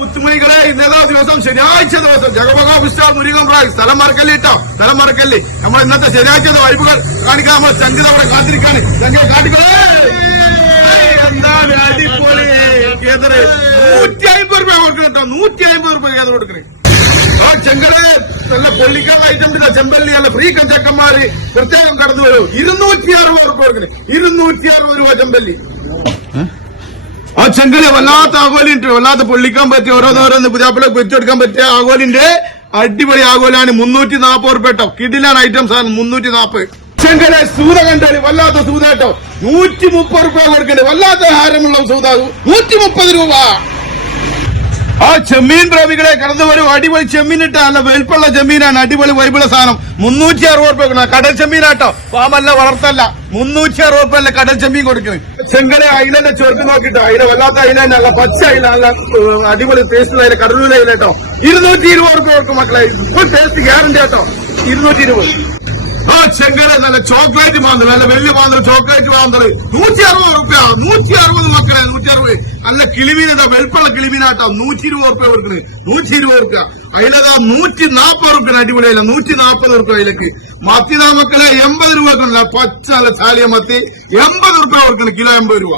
മുത്തുമണികളെ ഇന്നേതാ ദിവസം ശനിയാഴ്ച ദിവസം ജഗമക വിസ്റ്റാർ മുരുകൻ സ്ഥലം മറക്കല്ലേ കേട്ടോ, സ്ഥലം മറക്കല്ലേ. നമ്മൾ ഇന്നത്തെ ശനിയാഴ്ച വൈബുകൾ കാണിക്കാൻ നമ്മൾ ചങ്കിത അവിടെ കാത്തിരിക്കാണ്. ചങ്കിത കാട്ടിക്കളേ എന്താണ് അടിപൊളി കേന്ദ്ര 150 രൂപ കൊടുക്കണം കേട്ടോ, 150 രൂപ കേന്ദ്രം കൊടുക്കണേ. ആ ചെങ്കല് നല്ല പൊള്ളിക്കാനുള്ള ഐറ്റം ഇല്ല, ചെമ്പല്ലി അല്ല ഫ്രീ ചെക്കന്മാര് പ്രത്യേകം കടന്നു വരും. 260 രൂപ കൊടുക്കണേ, 260 രൂപ ചെമ്പല്ലി. ആ ചെങ്കല് വല്ലാത്ത ആഗോലിണ്ട്, വല്ലാത്ത പൊള്ളിക്കാൻ പറ്റിയ ഓരോന്നോരോന്ന് പുതിയാപ്പിളക്ക് വെച്ചെടുക്കാൻ പറ്റിയ ആഗോലിന്റെ അടിപൊളി ആഗോലാണ്. 340 രൂപ കേട്ടോ, കിടിലാണ് ഐറ്റംസ് ആണ്. 340. ചെങ്കലെ സൂത കണ്ടാല് വല്ലാത്ത സൂത കേട്ടോ, 130 രൂപ കൊടുക്കണ്ടേ. വല്ലാത്ത ഹാരമുള്ള സൂത 130 രൂപ. ആ ചെമ്മീൻ പ്രേമികളെ കടന്നു വരും. അടിപൊളി ചെമ്മീനിട്ട നല്ല വെൽപ്പുള്ള ചെമ്മീനാണ്, അടിപൊളി വൈബിള സാധനം. 360 രൂപ കടൽ ചെമ്മീനാട്ടോ, പാമല്ല വളർത്തല്ല. 360 രൂപ അല്ല കടൽ ചെമ്മീൻ കൊടുക്കുന്നത്. ചെങ്കലെ അയിലന്റെ ചെറുക്ക് നോക്കിട്ടോ, അയില വല്ലാത്ത അയില നല്ല പച്ച അയില, നല്ല അടിപൊളി ടേസ്റ്റുള്ള അയില, കടലൂല അയില കേട്ടോ. 220 രൂപ കൊടുക്കും മക്കളെ, ഫുൾ ടേസ്റ്റ് ഗ്യാരണ്ടി കേട്ടോ. 220. ആ ചെങ്കല നല്ല ചോക്ലേറ്റ് മാന്തൽ, നല്ല വലിയ മാന്തൽ ചോക്ലേറ്റ് മാന്തൽ 160 രൂപ. 160 മക്കളെ, 160. നല്ല കിളിമീൻ വെൽപ്പുള്ള കിളിമീനാട്ടോ, 120 രൂപ കൊടുക്കണേ. 120 രൂപ. അതിലതാ 140 രൂപ അടിപൊളിയല്ല, 140 രൂപ അതിലേക്ക്. മത്തിനാ മക്കളെ 80 രൂപ പച്ച നല്ല ചാലിയ മത്തി 80 രൂപ കൊടുക്കണേ, കിലോ 80 രൂപ.